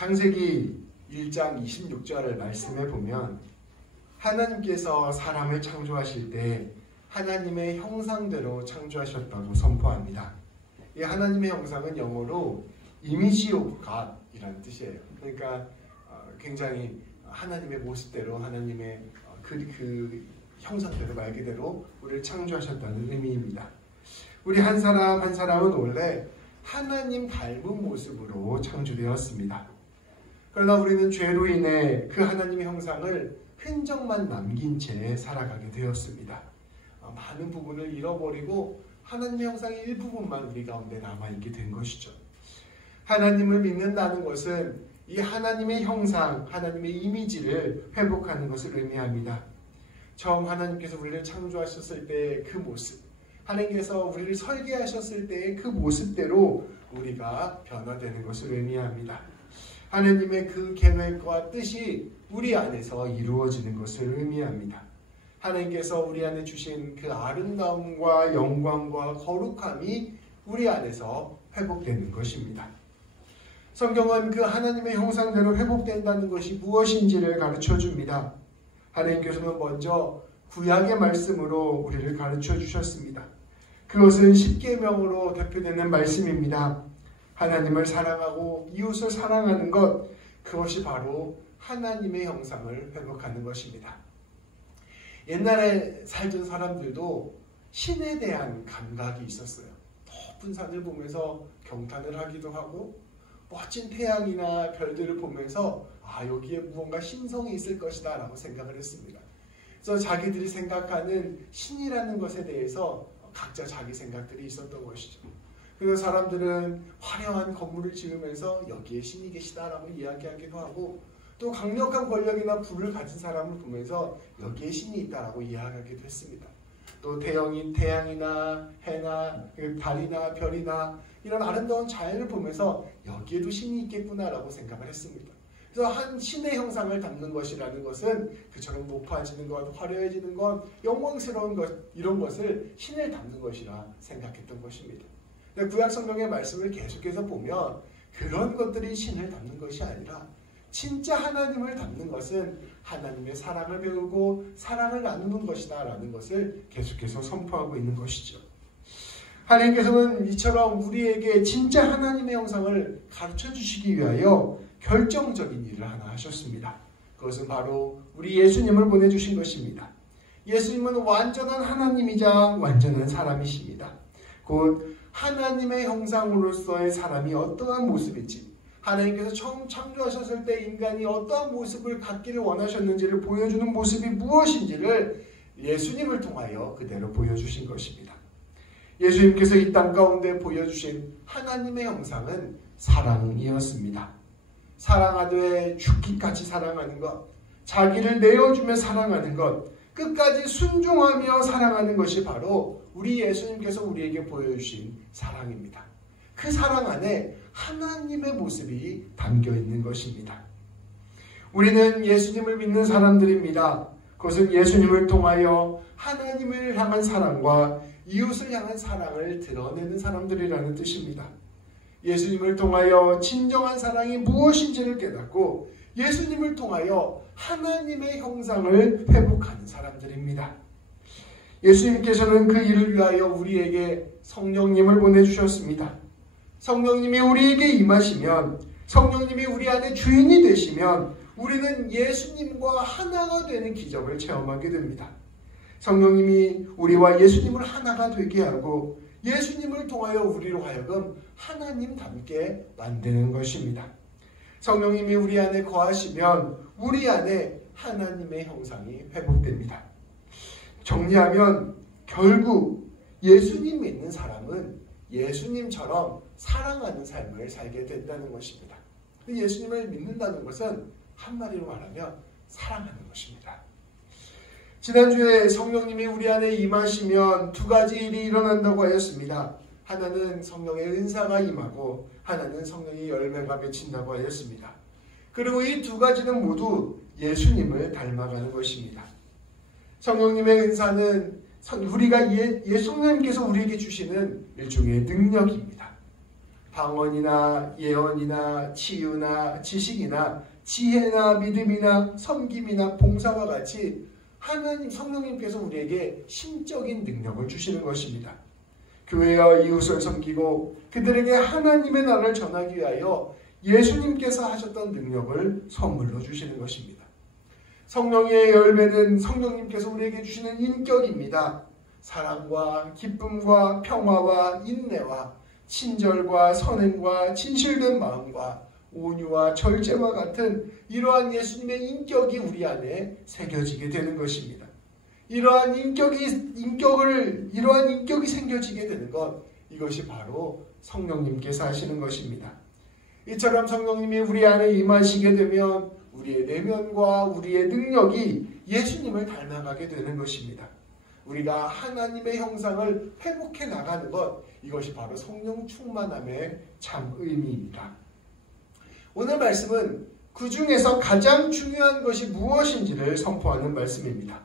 창세기 1장 26절 말씀에 보면 하나님께서 사람을 창조하실 때 하나님의 형상대로 창조하셨다고 선포합니다. 이 하나님의 형상은 영어로 image of God이라는 뜻이에요. 그러니까 굉장히 하나님의 모습대로 하나님의 그 형상대로 말 그대로 우리를 창조하셨다는 의미입니다. 우리 한 사람 한 사람은 원래 하나님 닮은 모습으로 창조되었습니다. 그러나 우리는 죄로 인해 그 하나님의 형상을 흔적만 남긴 채 살아가게 되었습니다. 많은 부분을 잃어버리고 하나님의 형상의 일부분만 우리 가운데 남아있게 된 것이죠. 하나님을 믿는다는 것은 이 하나님의 형상, 하나님의 이미지를 회복하는 것을 의미합니다. 처음 하나님께서 우리를 창조하셨을 때의 그 모습, 하나님께서 우리를 설계하셨을 때의 그 모습대로 우리가 변화되는 것을 의미합니다. 하나님의 그 계획과 뜻이 우리 안에서 이루어지는 것을 의미합니다. 하나님께서 우리 안에 주신 그 아름다움과 영광과 거룩함이 우리 안에서 회복되는 것입니다. 성경은 그 하나님의 형상대로 회복된다는 것이 무엇인지를 가르쳐 줍니다. 하나님께서는 먼저 구약의 말씀으로 우리를 가르쳐 주셨습니다. 그것은 십계명으로 대표되는 말씀입니다. 하나님을 사랑하고 이웃을 사랑하는 것, 그것이 바로 하나님의 형상을 회복하는 것입니다. 옛날에 살던 사람들도 신에 대한 감각이 있었어요. 높은 산을 보면서 경탄을 하기도 하고 멋진 태양이나 별들을 보면서 여기에 무언가 신성이 있을 것이다 라고 생각을 했습니다. 그래서 자기들이 생각하는 신이라는 것에 대해서 각자 자기 생각들이 있었던 것이죠. 그래서 사람들은 화려한 건물을 지으면서 여기에 신이 계시다라고 이야기하기도 하고 또 강력한 권력이나 부를 가진 사람을 보면서 여기에 신이 있다라고 이야기하기도 했습니다. 또 태양이나 해나 달이나 별이나 이런 아름다운 자연을 보면서 여기에도 신이 있겠구나라고 생각을 했습니다. 그래서 한 신의 형상을 담는 것이라는 것은 그처럼 높아지는 것, 화려해지는 것, 영광스러운 것, 이런 것을 신을 담는 것이라 생각했던 것입니다. 구약 성경의 말씀을 계속해서 보면 그런 것들이 신을 담는 것이 아니라 진짜 하나님을 담는 것은 하나님의 사랑을 배우고 사랑을 나누는 것이다 라는 것을 계속해서 선포하고 있는 것이죠. 하나님께서는 이처럼 우리에게 진짜 하나님의 형상을 가르쳐 주시기 위하여 결정적인 일을 하나 하셨습니다. 그것은 바로 우리 예수님을 보내주신 것입니다. 예수님은 완전한 하나님이자 완전한 사람이십니다. 곧 하나님의 형상으로서의 사람이 어떠한 모습인지, 하나님께서 처음 창조하셨을 때 인간이 어떠한 모습을 갖기를 원하셨는지를 보여주는 모습이 무엇인지를 예수님을 통하여 그대로 보여주신 것입니다. 예수님께서 이 땅 가운데 보여주신 하나님의 형상은 사랑이었습니다. 사랑하되 죽기까지 사랑하는 것, 자기를 내어주며 사랑하는 것, 끝까지 순종하며 사랑하는 것이 바로 우리 예수님께서 우리에게 보여주신 사랑입니다. 그 사랑 안에 하나님의 모습이 담겨 있는 것입니다. 우리는 예수님을 믿는 사람들입니다. 그것은 예수님을 통하여 하나님을 향한 사랑과 이웃을 향한 사랑을 드러내는 사람들이라는 뜻입니다. 예수님을 통하여 진정한 사랑이 무엇인지를 깨닫고 예수님을 통하여 하나님의 형상을 회복하는 사람들입니다. 예수님께서는 그 일을 위하여 우리에게 성령님을 보내주셨습니다. 성령님이 우리에게 임하시면, 성령님이 우리 안에 주인이 되시면 우리는 예수님과 하나가 되는 기적을 체험하게 됩니다. 성령님이 우리와 예수님을 하나가 되게 하고 예수님을 통하여 우리로 하여금 하나님답게 만드는 것입니다. 성령님이 우리 안에 거하시면 우리 안에 하나님의 형상이 회복됩니다. 정리하면 결국 예수님 믿는 사람은 예수님처럼 사랑하는 삶을 살게 된다는 것입니다. 예수님을 믿는다는 것은 한마디로 말하면 사랑하는 것입니다. 지난주에 성령님이 우리 안에 임하시면 두 가지 일이 일어난다고 하였습니다. 하나는 성령의 은사가 임하고 하나는 성령의 열매가 맺힌다고 하였습니다. 그리고 이 두 가지는 모두 예수님을 닮아가는 것입니다. 성령님의 은사는 성령님께서 우리에게 주시는 일종의 능력입니다. 방언이나 예언이나 치유나 지식이나 지혜나 믿음이나 섬김이나 봉사와 같이 하나님 성령님께서 우리에게 신적인 능력을 주시는 것입니다. 교회와 이웃을 섬기고 그들에게 하나님의 나라를 전하기 위하여 예수님께서 하셨던 능력을 선물로 주시는 것입니다. 성령의 열매는 성령님께서 우리에게 주시는 인격입니다. 사랑과 기쁨과 평화와 인내와 친절과 선행과 진실된 마음과 온유와 절제와 같은 이러한 예수님의 인격이 우리 안에 새겨지게 되는 것입니다. 이러한 인격이 생겨지게 되는 것, 이것이 바로 성령님께서 하시는 것입니다. 이처럼 성령님이 우리 안에 임하시게 되면 우리의 내면과 우리의 능력이 예수님을 닮아가게 되는 것입니다. 우리가 하나님의 형상을 회복해 나가는 것, 이것이 바로 성령 충만함의 참 의미입니다. 오늘 말씀은 그 중에서 가장 중요한 것이 무엇인지를 선포하는 말씀입니다.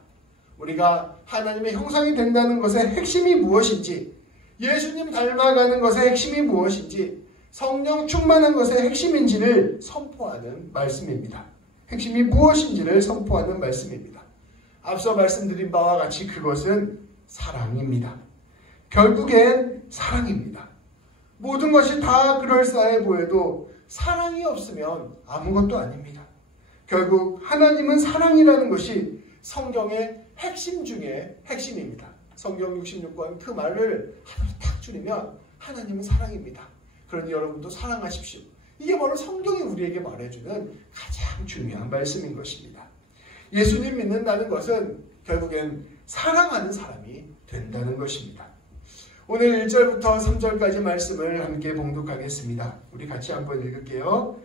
우리가 하나님의 형상이 된다는 것의 핵심이 무엇인지, 예수님 닮아가는 것의 핵심이 무엇인지, 성령 충만한 것의 핵심인지를 선포하는 말씀입니다. 핵심이 무엇인지를 선포하는 말씀입니다. 앞서 말씀드린 바와 같이 그것은 사랑입니다. 결국엔 사랑입니다. 모든 것이 다 그럴싸해 보여도 사랑이 없으면 아무것도 아닙니다. 결국 하나님은 사랑이라는 것이 성경의 핵심 중에 핵심입니다. 성경 66권 그 말을 하나로 딱 줄이면 하나님은 사랑입니다. 그러니 여러분도 사랑하십시오. 이게 바로 성경이 우리에게 말해주는 가장 중요한 말씀인 것입니다. 예수님 믿는다는 것은 결국엔 사랑하는 사람이 된다는 것입니다. 오늘 1절부터 3절까지 말씀을 함께 봉독하겠습니다. 우리 같이 한번 읽을게요.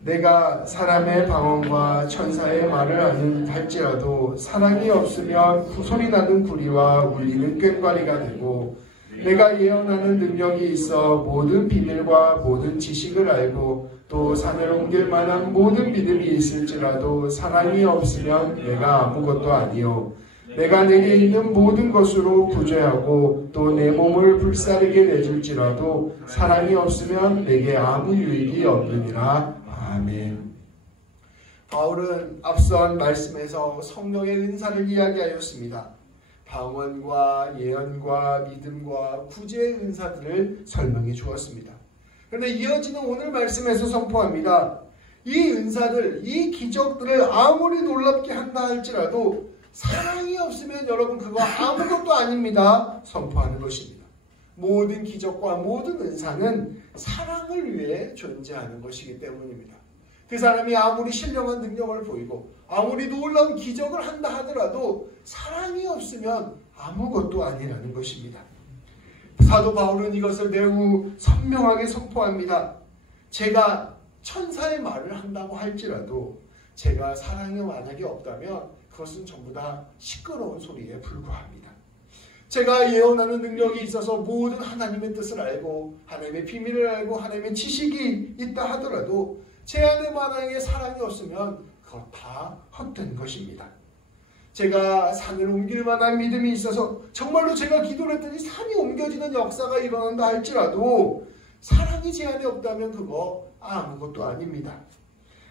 내가 사람의 방언과 천사의 말을 아는 할지라도 사랑이 없으면 후소리 나는 구리와 울리는 꽹과리가 되고, 내가 예언하는 능력이 있어 모든 비밀과 모든 지식을 알고 또 산을 옮길 만한 모든 믿음이 있을지라도 사랑이 없으면 내가 아무것도 아니요, 내가 내게 있는 모든 것으로 구제하고 또 내 몸을 불사르게 내줄지라도 사랑이 없으면 내게 아무 유익이 없느니라. 아멘. 바울은 앞선 말씀에서 성령의 은사를 이야기하였습니다. 방언과 예언과 믿음과 구제의 은사들을 설명해 주었습니다. 그런데 이어지는 오늘 말씀에서 선포합니다. 이 은사들, 이 기적들을 아무리 놀랍게 한다 할지라도 사랑이 없으면 여러분 그거 아무것도 아닙니다. 선포하는 것입니다. 모든 기적과 모든 은사는 사랑을 위해 존재하는 것이기 때문입니다. 그 사람이 아무리 신령한 능력을 보이고 아무리 놀라운 기적을 한다 하더라도 사랑이 없으면 아무것도 아니라는 것입니다. 사도 바울은 이것을 매우 선명하게 선포합니다. 제가 천사의 말을 한다고 할지라도 제가 사랑이 만약에 없다면 그것은 전부 다 시끄러운 소리에 불과합니다. 제가 예언하는 능력이 있어서 모든 하나님의 뜻을 알고 하나님의 비밀을 알고 하나님의 지식이 있다 하더라도 제 안에 만약에 사랑이 없으면 그것 다 헛된 것입니다. 제가 산을 옮길 만한 믿음이 있어서 정말로 제가 기도를 했더니 산이 옮겨지는 역사가 일어난다 할지라도 사랑이 제 안에 없다면 그거 아무것도 아닙니다.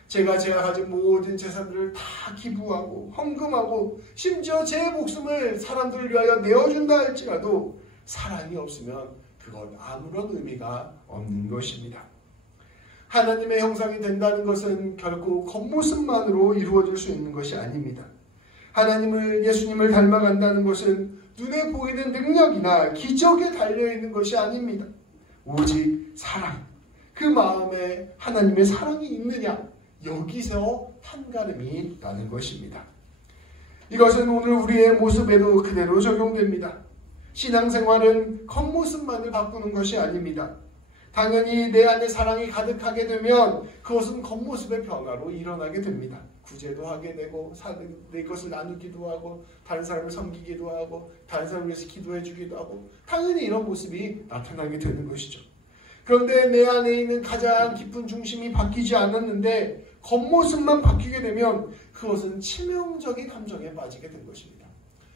제가 가진 모든 재산들을 다 기부하고 헌금하고 심지어 제 목숨을 사람들을 위하여 내어준다 할지라도 사랑이 없으면 그건 아무런 의미가 없는 것입니다. 하나님의 형상이 된다는 것은 결국 겉모습만으로 이루어질 수 있는 것이 아닙니다. 예수님을 닮아간다는 것은 눈에 보이는 능력이나 기적에 달려있는 것이 아닙니다. 오직 사랑, 그 마음에 하나님의 사랑이 있느냐, 여기서 판가름이 나는 것입니다. 이것은 오늘 우리의 모습에도 그대로 적용됩니다. 신앙생활은 겉모습만을 바꾸는 것이 아닙니다. 당연히 내 안에 사랑이 가득하게 되면 그것은 겉모습의 변화로 일어나게 됩니다. 구제도 하게 되고 내 것을 나누기도 하고 다른 사람을 섬기기도 하고 다른 사람을 위해서 기도해 주기도 하고 당연히 이런 모습이 나타나게 되는 것이죠. 그런데 내 안에 있는 가장 깊은 중심이 바뀌지 않았는데 겉모습만 바뀌게 되면 그것은 치명적인 함정에 빠지게 된 것입니다.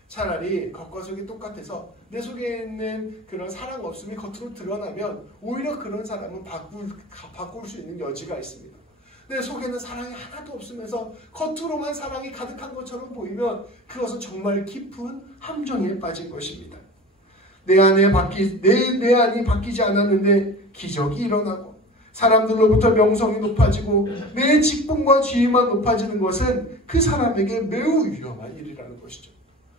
차라리 겉과 속이 똑같아서 내 속에 있는 그런 사랑 없음이 겉으로 드러나면 오히려 그런 사람은 바꿀 수 있는 여지가 있습니다. 내 속에는 사랑이 하나도 없으면서 겉으로만 사랑이 가득한 것처럼 보이면 그것은 정말 깊은 함정에 빠진 것입니다. 내 안이 바뀌지 않았는데 기적이 일어나고 사람들로부터 명성이 높아지고 내 직분과 지위만 높아지는 것은 그 사람에게 매우 위험한 일이라는 것이죠.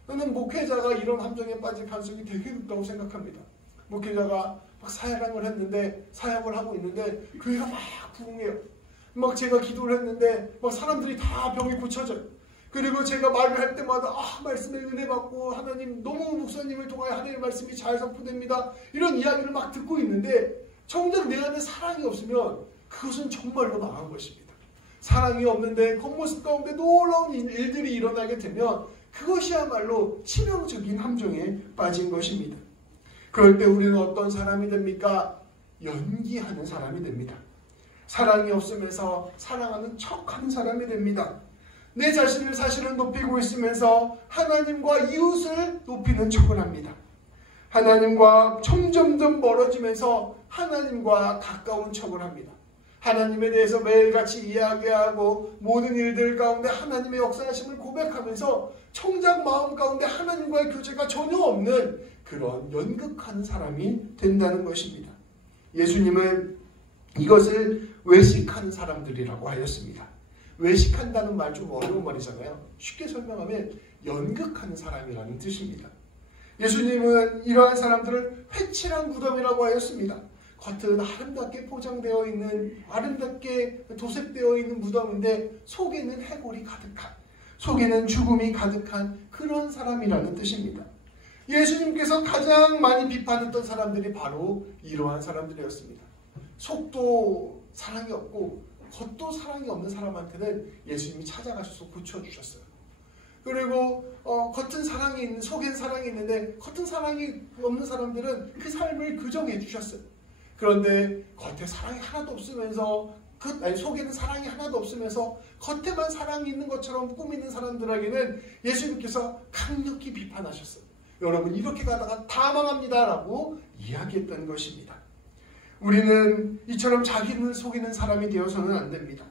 저는 목회자가 이런 함정에 빠질 가능성이 되게 높다고 생각합니다. 목회자가 막 사역을 하고 있는데 교회가 막 부흥해요. 막 제가 기도를 했는데 막 사람들이 다 병이 고쳐져요. 그리고 제가 말을 할 때마다 말씀에 은혜 받고 하나님 너무 목사님을 통하여 하나님의 말씀이 잘 선포됩니다. 이런 이야기를 막 듣고 있는데 정작 내 안에 사랑이 없으면 그것은 정말로 망한 것입니다. 사랑이 없는데 겉모습 가운데 놀라운 일들이 일어나게 되면 그것이야말로 치명적인 함정에 빠진 것입니다. 그럴 때 우리는 어떤 사람이 됩니까? 연기하는 사람이 됩니다. 사랑이 없으면서 사랑하는 척하는 사람이 됩니다. 내 자신을 사실은 높이고 있으면서 하나님과 이웃을 높이는 척을 합니다. 하나님과 점점 더 멀어지면서 하나님과 가까운 척을 합니다. 하나님에 대해서 매일같이 이야기하고 모든 일들 가운데 하나님의 역사하심을 고백하면서 정작 마음 가운데 하나님과의 교제가 전혀 없는 그런 연극하는 사람이 된다는 것입니다. 예수님은 이것을 외식하는 사람들이라고 하였습니다. 외식한다는 말 좀 어려운 말이잖아요. 쉽게 설명하면 연극하는 사람이라는 뜻입니다. 예수님은 이러한 사람들을 회칠한 무덤이라고 하였습니다. 겉은 아름답게 포장되어 있는, 아름답게 도색되어 있는 무덤인데 속에는 해골이 가득한, 속에는 죽음이 가득한 그런 사람이라는 뜻입니다. 예수님께서 가장 많이 비판했던 사람들이 바로 이러한 사람들이었습니다. 속도 사랑이 없고 겉도 사랑이 없는 사람한테는 예수님이 찾아가셔서 고쳐주셨어요. 그리고 겉은 사랑이 있는, 속엔 사랑이 있는데 겉은 사랑이 없는 사람들은 그 삶을 규정해 주셨어요. 그런데 겉에 사랑이 하나도 없으면서 속에는 사랑이 하나도 없으면서 겉에만 사랑이 있는 것처럼 꾸미는 사람들에게는 예수님께서 강력히 비판하셨어요. 여러분 이렇게 가다가 다 망합니다 라고 이야기했던 것입니다. 우리는 이처럼 자기를 속이는 사람이 되어서는 안 됩니다.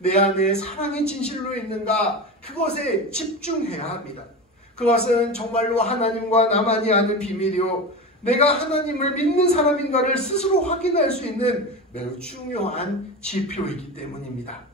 내 안에 사랑이 진실로 있는가 그것에 집중해야 합니다. 그것은 정말로 하나님과 나만이 아는 비밀이요 내가 하나님을 믿는 사람인가를 스스로 확인할 수 있는 매우 중요한 지표이기 때문입니다.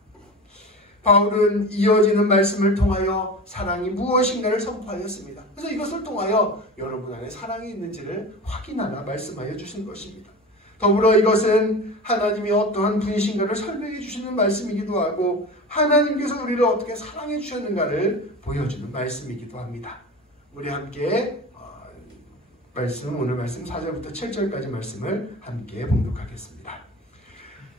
바울은 이어지는 말씀을 통하여 사랑이 무엇인가를 선포하였습니다. 그래서 이것을 통하여 여러분 안에 사랑이 있는지를 확인하라 말씀하여 주신 것입니다. 더불어 이것은 하나님이 어떠한 분이신가를 설명해 주시는 말씀이기도 하고 하나님께서 우리를 어떻게 사랑해 주셨는가를 보여주는 말씀이기도 합니다. 우리 함께 오늘 말씀 4절부터 7절까지 말씀을 함께 봉독하겠습니다.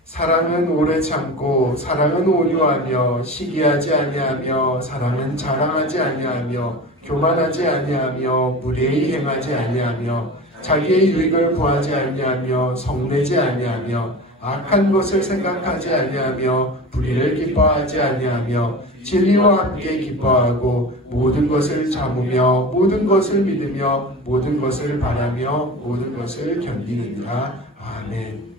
사랑은 오래 참고 사랑은 온유하며 시기하지 아니하며 사랑은 자랑하지 아니하며 교만하지 아니하며 무례히 행하지 아니하며 자기의 유익을 구하지 아니하며 성내지 아니하며 악한 것을 생각하지 아니하며 불의를 기뻐하지 아니하며 진리와 함께 기뻐하고 모든 것을 참으며 모든 것을 믿으며 모든 것을 바라며 모든 것을 견디느니라. 아멘.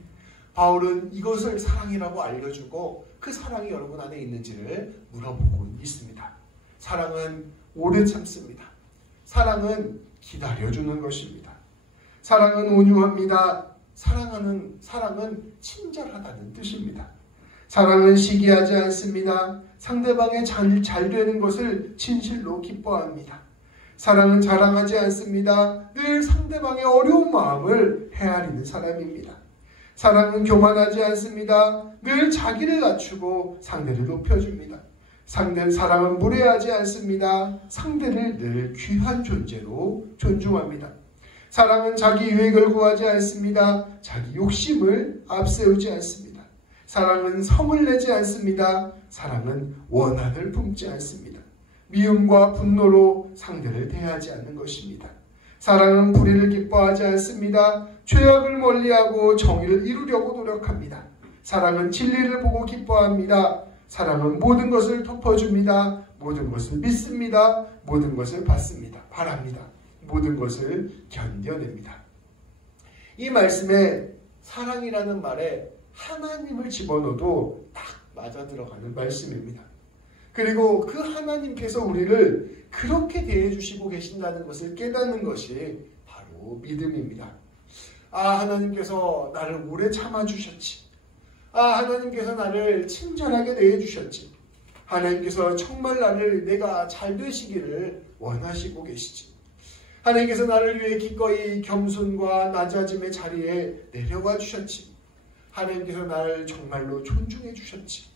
바울은 이것을 사랑이라고 알려주고 그 사랑이 여러분 안에 있는지를 물어보고 있습니다. 사랑은 오래 참습니다. 사랑은 기다려주는 것입니다. 사랑은 온유합니다. 사랑은 친절하다는 뜻입니다. 사랑은 시기하지 않습니다. 상대방의 잘 되는 것을 진실로 기뻐합니다. 사랑은 자랑하지 않습니다. 늘 상대방의 어려운 마음을 헤아리는 사람입니다. 사랑은 교만하지 않습니다. 늘 자기를 낮추고 상대를 높여줍니다. 사랑은 무례하지 않습니다. 상대를 늘 귀한 존재로 존중합니다. 사랑은 자기 유익을 구하지 않습니다. 자기 욕심을 앞세우지 않습니다. 사랑은 성을 내지 않습니다. 사랑은 원한을 품지 않습니다. 미움과 분노로 상대를 대하지 않는 것입니다. 사랑은 불의를 기뻐하지 않습니다. 죄악을 멀리하고 정의를 이루려고 노력합니다. 사랑은 진리를 보고 기뻐합니다. 사랑은 모든 것을 덮어줍니다. 모든 것을 믿습니다. 모든 것을 받습니다. 바랍니다. 모든 것을 견뎌냅니다. 이 말씀에 사랑이라는 말에 하나님을 집어넣어도 딱 맞아 들어가는 말씀입니다. 그리고 그 하나님께서 우리를 그렇게 대해주시고 계신다는 것을 깨닫는 것이 바로 믿음입니다. 하나님께서 나를 오래 참아주셨지. 하나님께서 나를 친절하게 대해주셨지. 하나님께서 정말 내가 잘 되시기를 원하시고 계시지. 하나님께서 나를 위해 기꺼이 겸손과 낮아짐의 자리에 내려와 주셨지. 하나님께서 나를 정말로 존중해 주셨지.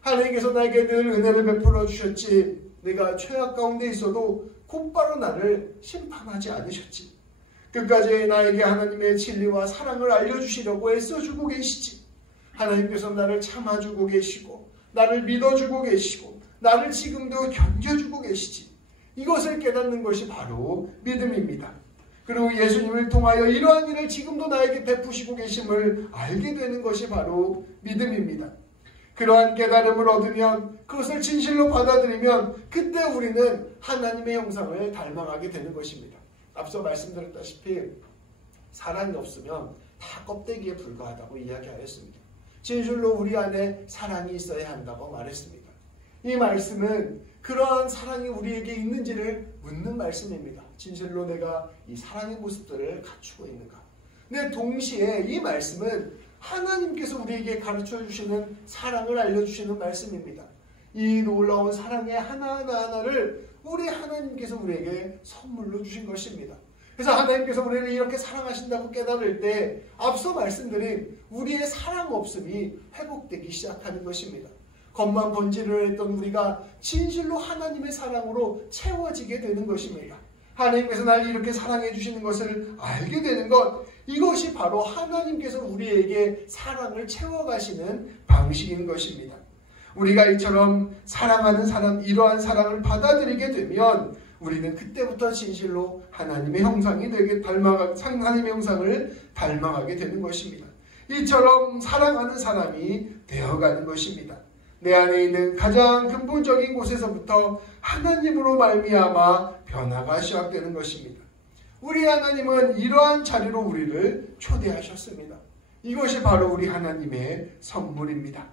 하나님께서 나에게 늘 은혜를 베풀어 주셨지. 내가 죄악 가운데 있어도 곧바로 나를 심판하지 않으셨지. 끝까지 나에게 하나님의 진리와 사랑을 알려주시려고 애써주고 계시지. 하나님께서 나를 참아주고 계시고 나를 믿어주고 계시고 나를 지금도 견뎌주고 계시지. 이것을 깨닫는 것이 바로 믿음입니다. 그리고 예수님을 통하여 이러한 일을 지금도 나에게 베푸시고 계심을 알게 되는 것이 바로 믿음입니다. 그러한 깨달음을 얻으면 그것을 진실로 받아들이면 그때 우리는 하나님의 형상을 닮아가게 되는 것입니다. 앞서 말씀드렸다시피 사랑이 없으면 다 껍데기에 불과하다고 이야기하였습니다. 진실로 우리 안에 사랑이 있어야 한다고 말했습니다. 이 말씀은 그러한 사랑이 우리에게 있는지를 묻는 말씀입니다. 진실로 내가 이 사랑의 모습들을 갖추고 있는가? 근데 동시에 이 말씀은 하나님께서 우리에게 가르쳐 주시는 사랑을 알려주시는 말씀입니다. 이 놀라운 사랑의 하나하나를 우리 하나님께서 우리에게 선물로 주신 것입니다. 그래서 하나님께서 우리를 이렇게 사랑하신다고 깨달을 때 앞서 말씀드린 우리의 사랑 없음이 회복되기 시작하는 것입니다. 겉만 번지르르 했던 우리가 진실로 하나님의 사랑으로 채워지게 되는 것입니다. 하나님께서 나를 이렇게 사랑해 주시는 것을 알게 되는 것, 이것이 바로 하나님께서 우리에게 사랑을 채워가시는 방식인 것입니다. 우리가 이처럼 사랑하는 사람, 이러한 사랑을 받아들이게 되면 우리는 그때부터 진실로 하나님의 형상이 하나님의 형상을 닮아가게 되는 것입니다. 이처럼 사랑하는 사람이 되어가는 것입니다. 내 안에 있는 가장 근본적인 곳에서부터 하나님으로 말미암아 변화가 시작되는 것입니다. 우리 하나님은 이러한 자리로 우리를 초대하셨습니다. 이것이 바로 우리 하나님의 선물입니다.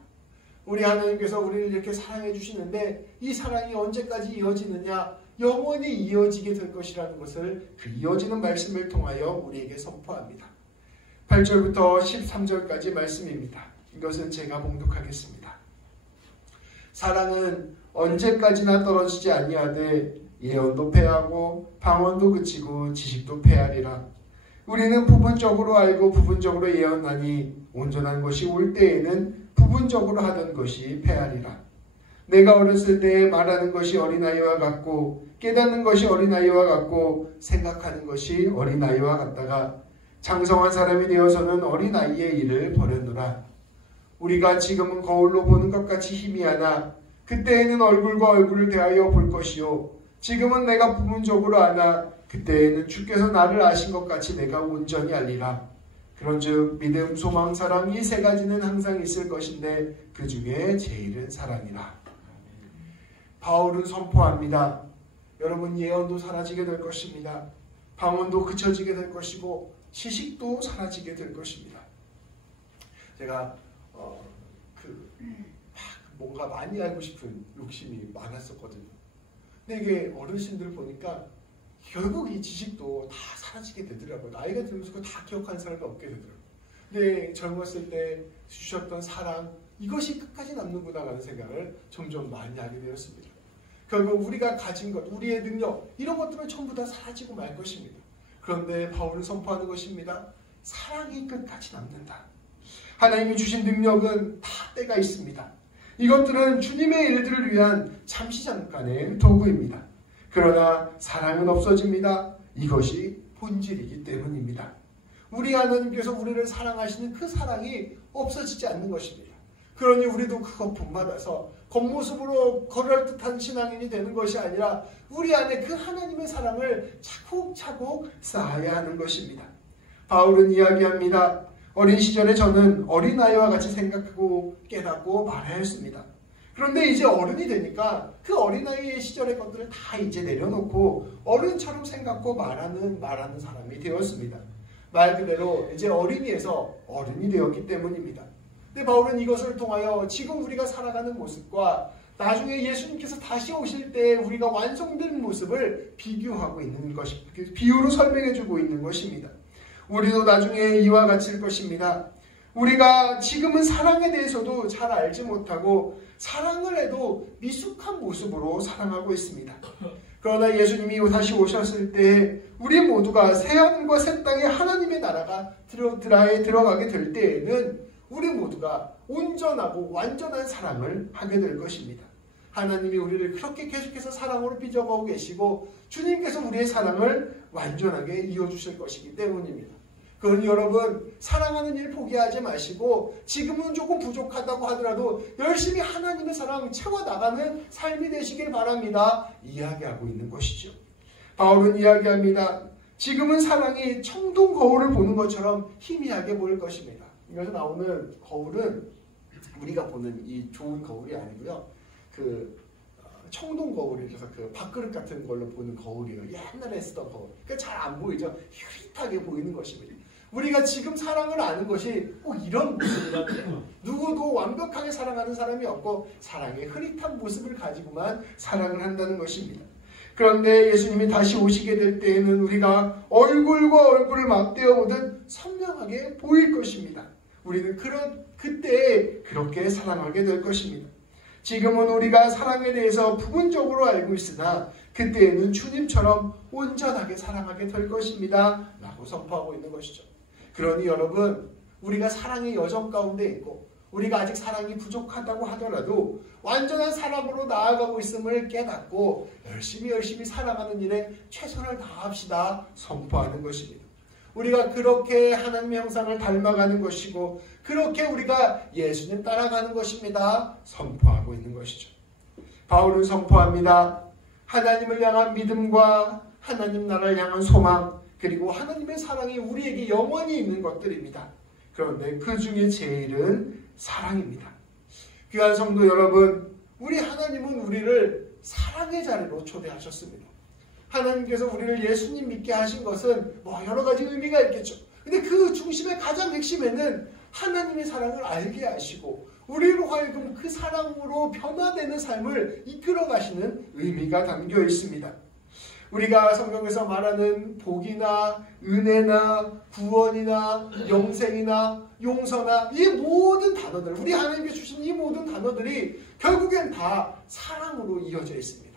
우리 하나님께서 우리를 이렇게 사랑해 주시는데 이 사랑이 언제까지 이어지느냐? 영원히 이어지게 될 것이라는 것을 그 이어지는 말씀을 통하여 우리에게 선포합니다. 8절부터 13절까지 말씀입니다. 이것은 제가 봉독하겠습니다. 사랑은 언제까지나 떨어지지 아니하되 예언도 패하고 방언도 그치고 지식도 패하리라. 우리는 부분적으로 알고 부분적으로 예언하니 온전한 것이 올 때에는 부분적으로 하던 것이 패하리라. 내가 어렸을 때 말하는 것이 어린아이와 같고 깨닫는 것이 어린아이와 같고 생각하는 것이 어린아이와 같다가 장성한 사람이 되어서는 어린아이의 일을 버렸노라. 우리가 지금은 거울로 보는 것 같이 희미하나 그때에는 얼굴과 얼굴을 대하여 볼 것이요 지금은 내가 부분적으로 아나 그때에는 주께서 나를 아신 것 같이 내가 온전히 알리라. 그런즉 믿음, 소망, 사랑 이 세 가지는 항상 있을 것인데 그 중에 제일은 사랑이라. 바울은 선포합니다. 여러분, 예언도 사라지게 될 것입니다. 방언도 그쳐지게 될 것이고 지식도 사라지게 될 것입니다. 제가 뭔가 많이 알고 싶은 욕심이 많았었거든요. 근데 이게 어르신들 보니까 결국 이 지식도 다 사라지게 되더라고요. 나이가 들면서 다 기억하는 사람이 없게 되더라고요. 근데 젊었을 때 주셨던 사랑, 이것이 끝까지 남는구나 라는 생각을 점점 많이 하게 되었습니다. 결국 우리가 가진 것, 우리의 능력, 이런 것들은 전부 다 사라지고 말 것입니다. 그런데 바울은 선포하는 것입니다. 사랑이 끝까지 남는다. 하나님이 주신 능력은 다 때가 있습니다. 이것들은 주님의 일들을 위한 잠시 잠깐의 도구입니다. 그러나 사랑은 없어집니다. 이것이 본질이기 때문입니다. 우리 하나님께서 우리를 사랑하시는 그 사랑이 없어지지 않는 것입니다. 그러니 우리도 그것 본받아서 겉모습으로 그럴듯한 신앙인이 되는 것이 아니라 우리 안에 그 하나님의 사랑을 차곡차곡 쌓아야 하는 것입니다. 바울은 이야기합니다. 어린 시절에 저는 어린아이와 같이 생각하고 깨닫고 말하였습니다. 그런데 이제 어른이 되니까 그 어린아이의 시절의 것들을 다 이제 내려놓고 어른처럼 생각하고 말하는 사람이 되었습니다. 말 그대로 이제 어린이에서 어른이 되었기 때문입니다. 근데 바울은 이것을 통하여 지금 우리가 살아가는 모습과 나중에 예수님께서 다시 오실 때 우리가 완성된 모습을 비교하고 있는 것입니다. 비유로 설명해주고 있는 것입니다. 우리도 나중에 이와 같을 것입니다. 우리가 지금은 사랑에 대해서도 잘 알지 못하고 사랑을 해도 미숙한 모습으로 사랑하고 있습니다. 그러나 예수님이 다시 오셨을 때 우리 모두가 새하늘과 새 땅에 하나님의 나라가 들어가게 될 때에는 우리 모두가 온전하고 완전한 사랑을 하게 될 것입니다. 하나님이 우리를 그렇게 계속해서 사랑으로 빚어가고 계시고 주님께서 우리의 사랑을 완전하게 이어주실 것이기 때문입니다. 그러니 여러분 사랑하는 일 포기하지 마시고 지금은 조금 부족하다고 하더라도 열심히 하나님의 사랑 채워나가는 삶이 되시길 바랍니다. 이야기하고 있는 것이죠. 바울은 이야기합니다. 지금은 사랑이 청동 거울을 보는 것처럼 희미하게 보일 것입니다. 여기서 나오는 거울은 우리가 보는 이 좋은 거울이 아니고요. 그 청동 거울이 그래서 그 밥그릇 같은 걸로 보는 거울이에요. 옛날에 쓰던 거울. 그러니까 잘 안 보이죠. 흐릿하게 보이는 것입니다. 우리가 지금 사랑을 아는 것이 꼭 이런 모습이라고요. 누구도 완벽하게 사랑하는 사람이 없고 사랑의 흐릿한 모습을 가지고만 사랑을 한다는 것입니다. 그런데 예수님이 다시 오시게 될 때에는 우리가 얼굴과 얼굴을 맞대어 보듯 선명하게 보일 것입니다. 우리는 그때 그렇게 사랑하게 될 것입니다. 지금은 우리가 사랑에 대해서 부분적으로 알고 있으나 그때에는 주님처럼 온전하게 사랑하게 될 것입니다. 라고 선포하고 있는 것이죠. 그러니 여러분 우리가 사랑의 여정 가운데 있고 우리가 아직 사랑이 부족하다고 하더라도 완전한 사랑으로 나아가고 있음을 깨닫고 열심히 사랑하는 일에 최선을 다합시다 선포하는 것입니다. 우리가 그렇게 하나님의 형상을 닮아가는 것이고 그렇게 우리가 예수님 따라가는 것입니다. 선포하고 있는 것이죠. 바울은 선포합니다. 하나님을 향한 믿음과 하나님 나라를 향한 소망 그리고 하나님의 사랑이 우리에게 영원히 있는 것들입니다. 그런데 그 중에 제일은 사랑입니다. 귀한 성도 여러분, 우리 하나님은 우리를 사랑의 자리로 초대하셨습니다. 하나님께서 우리를 예수님 믿게 하신 것은 여러 가지 의미가 있겠죠. 근데 그 중심의 가장 핵심에는 하나님의 사랑을 알게 하시고 우리로 하여금 그 사랑으로 변화되는 삶을 이끌어 가시는 의미가 담겨 있습니다. 우리가 성경에서 말하는 복이나 은혜나 구원이나 영생이나 용서나 이 모든 단어들, 우리 하나님께 주신 이 모든 단어들이 결국엔 다 사랑으로 이어져 있습니다.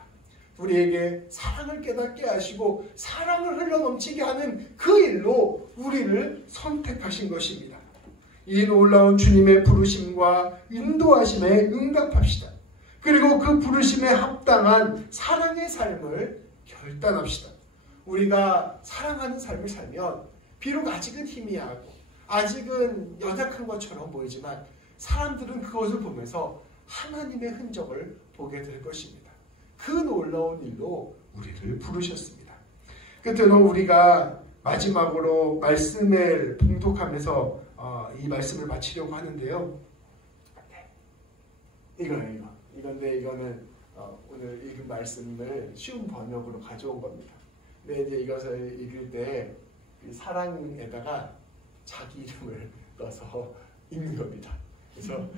우리에게 사랑을 깨닫게 하시고 사랑을 흘러넘치게 하는 그 일로 우리를 선택하신 것입니다. 이 놀라운 주님의 부르심과 인도하심에 응답합시다. 그리고 그 부르심에 합당한 사랑의 삶을 결단합시다. 우리가 사랑하는 삶을 살면 비록 아직은 희미하고 아직은 연약한 것처럼 보이지만 사람들은 그것을 보면서 하나님의 흔적을 보게 될 것입니다. 그 놀라운 일로 우리를 부르셨습니다. 끝으로 우리가 마지막으로 말씀을 봉독하면서 이 말씀을 마치려고 하는데요. 이건데 이거는 오늘 읽은 말씀을 쉬운 번역으로 가져온 겁니다. 근데 이제 이것을 읽을 때 사랑에다가 자기 이름을 넣어서 읽는 겁니다. 그래서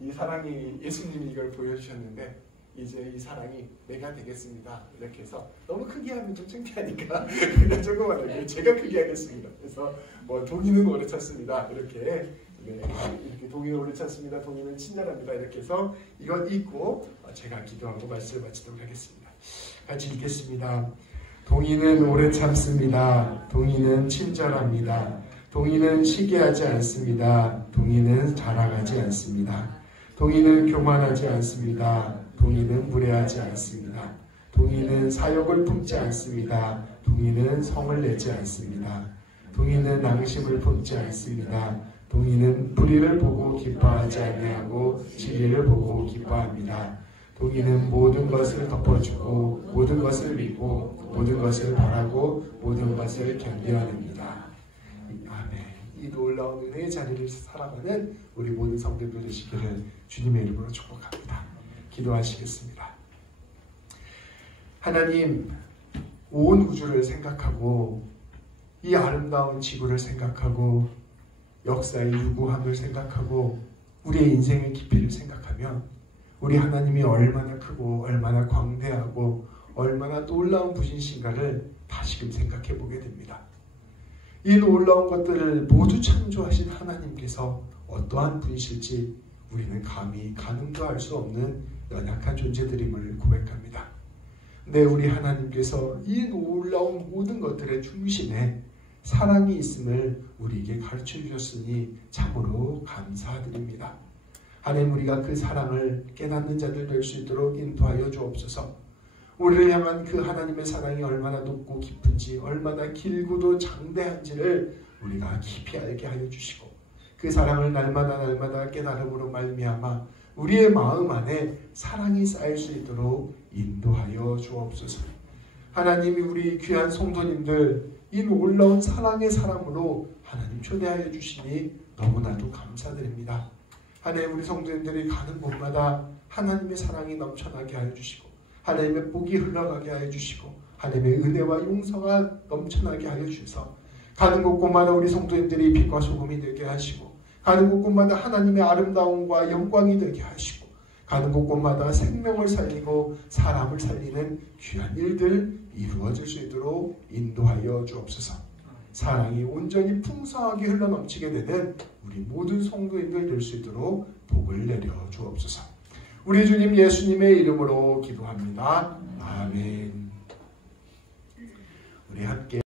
이 사랑이 예수님이 이걸 보여주셨는데 이제 이 사랑이 내가 되겠습니다. 이렇게 해서 너무 크게 하면 좀 창피하니까 그냥 조그만하게 제가 크게 하겠습니다. 그래서 동의는 오래 찾습니다. 이렇게 동의는 오래 찾습니다. 동의는 친절합니다. 이렇게 해서 이건 읽고 제가 기도하고 말씀을 마치도록 하겠습니다. 같이 읽겠습니다. 동의는 오래 참습니다. 동의는 친절합니다. 동의는 시기하지 않습니다. 동의는 자랑하지 않습니다. 동의는 교만하지 않습니다. 동의는 무례하지 않습니다. 동의는 사욕을 품지 않습니다. 동의는 성을 내지 않습니다. 동의는 낭심을 품지 않습니다. 동의는 불의를 보고 기뻐하지 아니하고 진리를 보고 기뻐합니다. 동의는 모든 것을 덮어주고 모든 것을 믿고 모든 것을 바라고 모든 것을 견뎌냅니다. 아멘. 이 놀라운 은혜의 자리를 살아가는 우리 모든 성도들 되시기를 주님의 이름으로 축복합니다. 기도하시겠습니다. 하나님, 온 우주를 생각하고 이 아름다운 지구를 생각하고 역사의 유구함을 생각하고 우리의 인생의 깊이를 생각하면 우리 하나님이 얼마나 크고 얼마나 광대하고 얼마나 놀라운 분이신가를 다시금 생각해 보게 됩니다. 이 놀라운 것들을 모두 창조하신 하나님께서 어떠한 분이실지 우리는 감히 가늠도 할 수 없는 연약한 존재들임을 고백합니다. 네, 우리 하나님께서 이 놀라운 모든 것들의 중심에 사랑이 있음을 우리에게 가르쳐 주셨으니 참으로 감사드립니다. 하나님, 우리가 그 사랑을 깨닫는 자들 될 수 있도록 인도하여 주옵소서. 우리를 향한 그 하나님의 사랑이 얼마나 높고 깊은지, 얼마나 길고도 장대한지를 우리가 깊이 알게 하여 주시고, 그 사랑을 날마다 깨달음으로 말미암아 우리의 마음 안에 사랑이 쌓일 수 있도록 인도하여 주옵소서. 하나님이 우리 귀한 성도님들 이 놀라운 사랑의 사람으로 하나님 초대하여 주시니 너무나도 감사드립니다. 하나님, 우리 성도님들이 가는 곳마다 하나님의 사랑이 넘쳐나게 하여 주시고 하나님의 복이 흘러가게 하여 주시고 하나님의 은혜와 용서가 넘쳐나게 하여 주셔서 가는 곳곳마다 우리 성도님들이 빛과 소금이 되게 하시고 가는 곳곳마다 하나님의 아름다움과 영광이 되게 하시고 가는 곳곳마다 생명을 살리고 사람을 살리는 귀한 일들 이루어질 수 있도록 인도하여 주옵소서. 사랑이 온전히 풍성하게 흘러넘치게 되는 우리 모든 성도인들 될 수 있도록 복을 내려 주옵소서. 우리 주님 예수님의 이름으로 기도합니다. 아멘. 우리 함께